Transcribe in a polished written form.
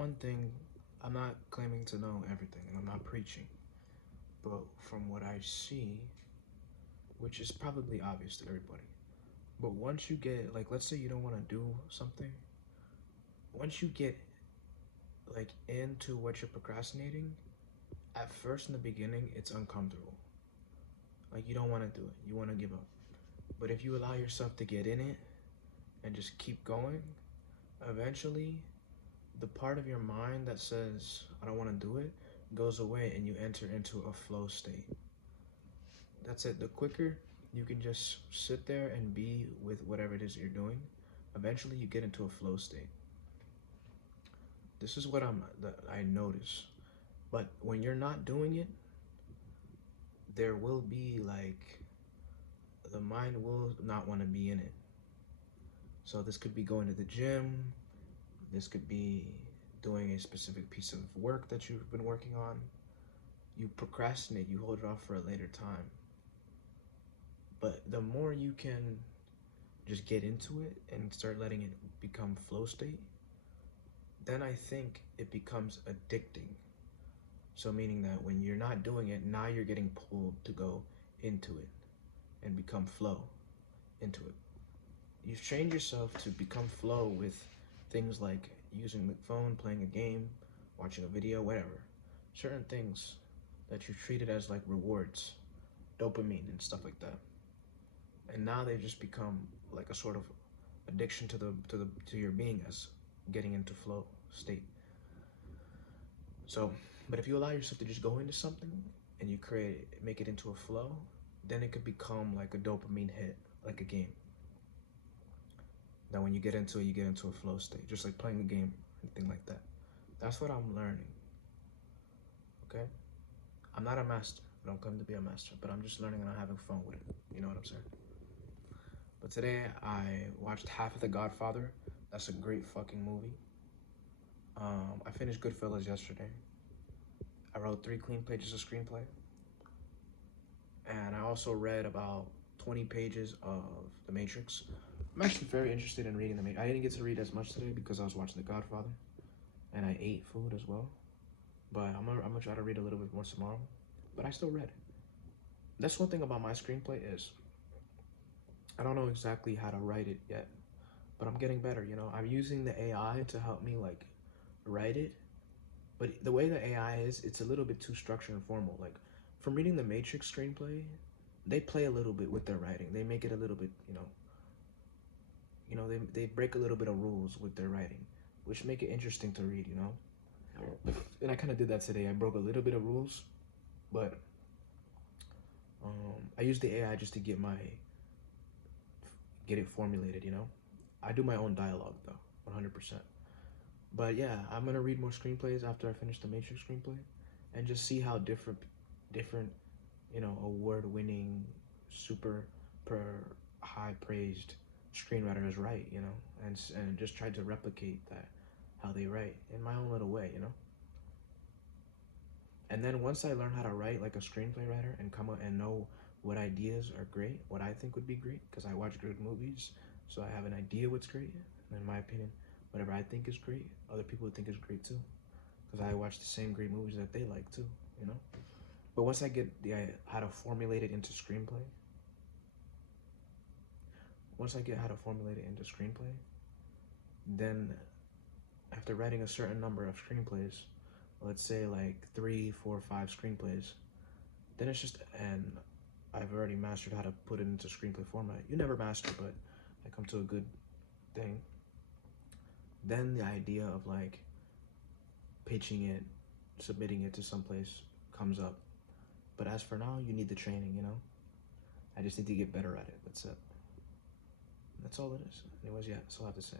one thing, I'm not claiming to know everything and I'm not preaching, but from what I see, which is probably obvious to everybody, but once you get, like, let's say you don't want to do something, once you get, like, into what you're procrastinating, at first in the beginning, it's uncomfortable. Like, you don't want to do it, you want to give up. But if you allow yourself to get in it and just keep going, eventually, the part of your mind that says, I don't want to do it, goes away and you enter into a flow state. That's it. The quicker you can just sit there and be with whatever it is you're doing, eventually you get into a flow state. This is what I notice. But when you're not doing it, there will be like the mind will not want to be in it. So this could be going to the gym, this could be doing a specific piece of work that you've been working on. You procrastinate, you hold it off for a later time. But the more you can just get into it and start letting it become flow state, then I think it becomes addicting. So meaning that when you're not doing it, now you're getting pulled to go into it and become flow into it. You've trained yourself to become flow with things like using the phone, playing a game, watching a video, whatever. Certain things that you treated as like rewards, dopamine and stuff like that. And now they've just become like a sort of addiction to your being as getting into flow state. So, but if you allow yourself to just go into something and you make it into a flow, then it could become like a dopamine hit, like a game. That when you get into it, you get into a flow state, just like playing a game, anything like that. That's what I'm learning. Okay? I'm not a master. I don't come to be a master, but I'm just learning and I'm having fun with it. You know what I'm saying? But today I watched half of The Godfather. That's a great fucking movie. I finished Goodfellas yesterday. I wrote 3 clean pages of screenplay. And I also read about 20 pages of The Matrix. I'm actually very interested in reading The Matrix. I didn't get to read as much today because I was watching The Godfather. And I ate food as well. But I'm gonna try to read a little bit more tomorrow. But I still read it. That's one thing about my screenplay is I don't know exactly how to write it yet. But I'm getting better, you know. I'm using the AI to help me like write it. But the way the AI is, it's a little bit too structured and formal. Like from reading the Matrix screenplay, they play a little bit with their writing. They make it a little bit, they break a little bit of rules with their writing, which make it interesting to read, you know. And I kind of did that today. I broke a little bit of rules, but I used the AI just to get it formulated, you know. I do my own dialogue though, 100%. But yeah, I'm gonna read more screenplays after I finish the Matrix screenplay, and just see how different, award-winning, super high praised screenwriters write, you know, and just try to replicate that how they write in my own little way, you know. And then once I learn how to write like a screenplay writer and come up and know what ideas are great, what I think would be great, because I watch good movies, so I have an idea what's great. And in my opinion, whatever I think is great, other people would think is great too, because I watch the same great movies that they like too, you know. But once I get how to formulate it into screenplay, then after writing a certain number of screenplays, let's say like 3, 4, 5 screenplays, then it's just, and I've already mastered how to put it into screenplay format. You never master, but I come to a good thing. Then the idea of like pitching it, submitting it to someplace comes up. But as for now, you need the training, you know? I just need to get better at it. That's it. That's all it is. Anyways, yeah, that's all I have to say.